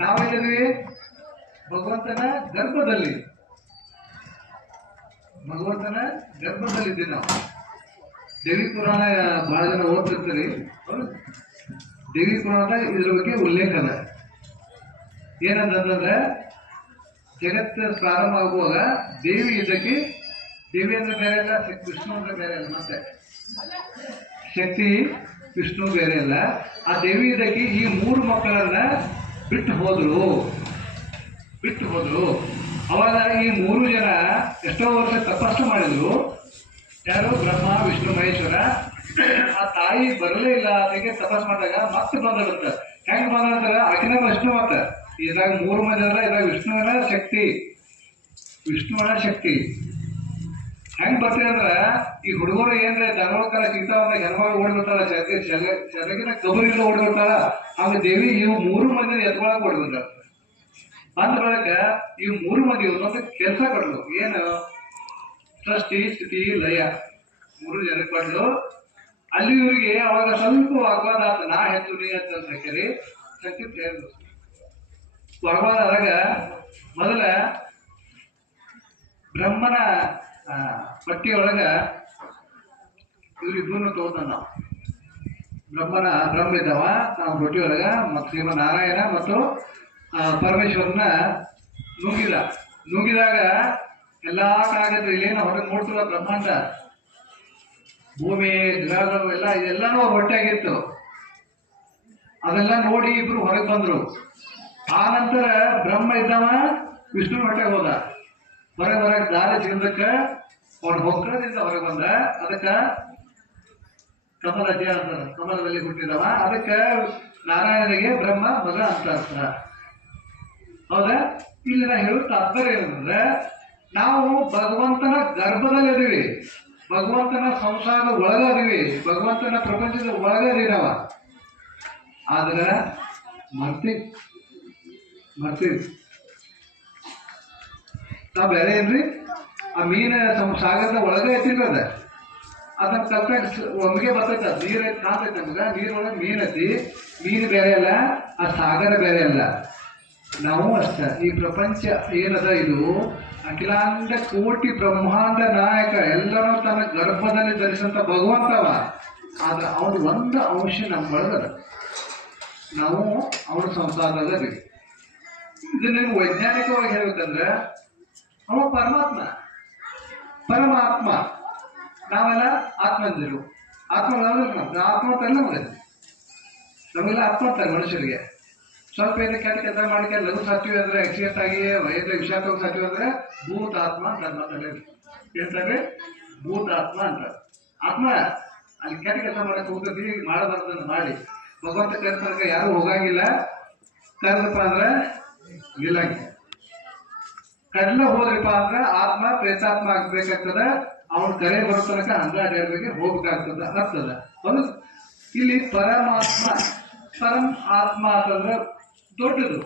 ನಾವೆಲ್ಲಿದ್ವಿ? ಭಗವಂತನ ಗರ್ಭದಲ್ಲಿ. ಭಗವಂತನ ಗರ್ಭದಲ್ಲಿದ್ದೀವಿ ನಾವು. ದೇವಿ ಪುರಾಣ ಬಹಳ ಜನ ಓದ್ತಿರ್ತೀರಿ. ದೇವಿ ಪುರಾಣದಾಗ ಇದ್ರ ಬಗ್ಗೆ ಉಲ್ಲೇಖ ಅದ. ಏನಂತಂದ್ರೆ ಜಗತ್ತು ಪ್ರಾರಂಭ ಆಗುವಾಗ ದೇವಿ ಇದಕ್ಕೆ, ದೇವಿ ಅಂದ್ರೆ ಬೇರೆ ಅಲ್ಲ, ವಿಷ್ಣು ಅಂದ್ರೆ ಬೇರೆ ಅಲ್ಲ, ಮತ್ತೆ ಶಕ್ತಿ ವಿಷ್ಣು ಬೇರೆ ಅಲ್ಲ. ಆ ದೇವಿ ಇದಕ್ಕೆ ಈ 3 ಮಕ್ಕಳನ್ನ ಬಿಟ್ಟು ಹೋದ್ರು. ಅವಾಗ ಈ 3 ಜನ ಎಷ್ಟೋ ವರ್ಷ ತಪಸ್ಸು ಮಾಡಿದ್ರು. ಯಾರು? ಬ್ರಹ್ಮ, ವಿಷ್ಣು, ಮಹೇಶ್ವರ. ಆ ತಾಯಿ ಬರಲೇ ಇಲ್ಲ. ಅದಕ್ಕೆ ತಪಸ್ ಮಾಡಿದಾಗ ಮತ್ತೆ ಬಂದಿರುತ್ತೆ. ಹೆಂಗ್ ಬಂದಂತಾರ? ಆಕಿನ ವಿಷ್ಣು ಮತ್ತ ಇದಾಗ 3 ಮಂದಿ ಅಲ್ಲ, ಇದಾಗ ವಿಷ್ಣುವಿನ ಶಕ್ತಿ. ಹೆಂಗ್ ಬರ್ತೀವಿ ಅಂದ್ರ ಈ ಹುಡುಗರು ಏನ್ರೆ ದನವಕರ ಸಿಗ್ತಾವ, ಹೆಣ್ಮಗಳು ಓಡ್ಬಿಡ್ತಾರ, ಸೆರಗಿನ ಕಬರಿಂದ ಓಡ್ಬಿಡ್ತಾರ. ಆಗ ದೇವಿ ಇವು 3 ಮಂದಿನ ಎತ್ಕೊಳಕ್ ಓಡ್ಬಿಡ್ತಾರ. ಬಂದ ಬಳಿಕ ಈ 3 ಮಂದಿ ಒಂದೊಂದು ಕೆಲಸ ಕೊಡ್ಲು. ಏನು? ಸೃಷ್ಟಿ, ಸ್ಥಿತಿ, ಲಯ 3 ಜನ ಕೊಡ್ಲು. ಅಲ್ಲಿ ಇವರಿಗೆ ಅವಾಗ ಸ್ವಲ್ಪ ವಾಗ್ವಾದ ಆತ. ನಾ ಹೆಚ್ಚು ನೀ ಹೆಚ್ಚು ಅಂತ ಕೇಳಿ ಸಂಕೇತ ಹೇಳಿದ್ರು. ವಾಗ್ವಾದ ಆದಾಗ ಮೊದಲ ಬ್ರಹ್ಮನ ಪಟ್ಟಿಯೊಳಗ ಇವ್ರಿಬ್ಬರನ್ನು ತೋರ್ತಾನ ನಾವು. ಬ್ರಹ್ಮ ಇದ್ದಾವ ನಾವು ಪಟ್ಟಿಯೊಳಗ. ಮತ್ತು ಶ್ರೀಮನ್ನಾರಾಯಣ ಮತ್ತು ಪರಮೇಶ್ವರನ ನುಂಗಿದಾಗ ಎಲ್ಲಾ ಕಾಗದ ಇಲ್ಲೇನೋ ಹೊರಗೆ ನೋಡ್ತಿಲ್ಲ. ಬ್ರಹ್ಮಾಂಡ, ಭೂಮಿ, ಗ್ರಹಗಳು ಎಲ್ಲಾನು ಅವ್ರ ಹೊಟ್ಟೆ ಆಗಿತ್ತು. ಅದೆಲ್ಲ ನೋಡಿ ಇಬ್ರು ಹೊರಗೆ ಬಂದ್ರು. ಆ ನಂತರ ಬ್ರಹ್ಮ ಇದ್ದವ ವಿಷ್ಣು ಹೊಟ್ಟೆಗೆ ಹೋದ. ಹೊರಗೆ ದಾರಿ ಸಿಗದಕ್ಕ ಅವ್ರ ಹೊಕ್ಕಳದಿಂದ ಹೊರಗೆ ಬಂದ. ಅದಕ್ಕ ಕಮಲಜ ಅಂತಾರ. ಕಮಲದಲ್ಲಿ ಹುಟ್ಟಿದವ. ಅದಕ್ಕ ನಾರಾಯಣನಿಗೆ ಬ್ರಹ್ಮ ಮಗ ಅಂತ ಅರ್ಥ. ಹೌದಾ? ಇಲ್ಲಿ ನಾ ಹೇಳುತ್ತ ತಾತ್ಪರ್ಯ ಏನಂದ್ರೆ, ನಾವು ಭಗವಂತನ ಗರ್ಭದಲ್ಲಿದ್ದೀವಿ, ಭಗವಂತನ ಸಂಸಾರದ ಒಳಗದೀವಿ, ಭಗವಂತನ ಪ್ರಪಂಚದ ಒಳಗದೀವಿ ನಾವು. ಆದ್ರೆ ಮರ್ತೀವಿ. ನಾವ್ ಬೇರೆ ಏನ್ರಿ? ಆ ಮೀನ ಸಾಗರದ ಒಳಗೆ ಐತಿಲ್ಲ ಅದ. ಅದನ್ನ ಕಲ್ಪಾಗ ಒಮ್ಮಿಗೆ ಬರ್ತೈತ. ನೀರ್ ಐತಿ ಕಾಣ್ತೈತೆ ನಮ್ಗ. ನೀರೊಳಗೆ ಮೀನ್ ಐತಿ. ಮೀನು ಬೇರೆ ಅಲ್ಲ, ಆ ಸಾಗರ ಬೇರೆ ಅಲ್ಲ. ನಾವು ಅಷ್ಟ. ಈ ಪ್ರಪಂಚ ಏನದ ಇದು ಅಖಿಲಾಂಡ ಕೋಟಿ ಬ್ರಹ್ಮಾಂಡ ನಾಯಕ, ಎಲ್ಲರೂ ತನ್ನ ಗರ್ಭದಲ್ಲಿ ಧರಿಸಂತ ಭಗವಂತವ. ಆದ್ರೆ ಅವನು ಒಂದು ಅಂಶ ನಮ್ಮ ಒಳಗದ. ನಾವು ಅವನ ಸಂಸಾರದಲ್ಲಿ. ಇದನ್ನ ವೈಜ್ಞಾನಿಕವಾಗಿ ಹೇಳ್ಬೇಕಂದ್ರೆ ಅವ ಪರಮಾತ್ಮ. ನಾವೆಲ್ಲ ಆತ್ಮಂದಿರು. ಆತ್ಮ ನಮಗೆಲ್ಲ ಆತ್ಮ ಅಂತಾರೆ ಮನುಷ್ಯರಿಗೆ. ಸ್ವಲ್ಪ ಏನು ಕೆಟ್ಟ ಕೆಲಸ ಮಾಡಿಕೆ ಲಘು ಸಾತ್ವಿ ಅಂದ್ರೆ, ಆಕ್ಸಿಡೆಂಟ್ ಆಗಿ ವಿಷಾದ ಸಾತ್ವಿ ಅಂದ್ರೆ ಭೂತಾತ್ಮ ಅಂತ ಹೇಳ್ತಾರೆ. ಭೂತಾತ್ಮ ಅಂತ ಆತ್ಮ ಅಲ್ಲಿ ಕೆಟ್ಟ ಕೆಲಸ ಮಾಡಕ್ ಹೋಗ್ತತಿ. ಮಾಡಬಾರ್ದನ್ನ ಮಾಡಿ ಭಗವಂತ ಕರೆದ ಯಾರು ಹೋಗಂಗಿಲ್ಲ. ಕರೆದಪ್ಪ ಅಂದ್ರೆ ನಿಲ್ಲಂಗ. ಕಡ್ಲ ಹೋದ್ರಪ್ಪ ಅಂದ್ರೆ ಆತ್ಮ ಪ್ರೇತಾತ್ಮ ಆಗ್ಬೇಕಾಗ್ತದ. ಅವನ್ ಕರೆ ಬರೋ ತನಕ ಹಂಡ್ರಾಡ್ಗೆ ಹೋಗ್ಬೇಕಾಗ್ತದ ಅರ್ಥದ. ಒಂದು ಇಲ್ಲಿ ಪರಮಾತ್ಮ, ಪರಂ ಆತ್ಮ ಅಂತಂದ್ರೆ ದೊಡ್ಡದು.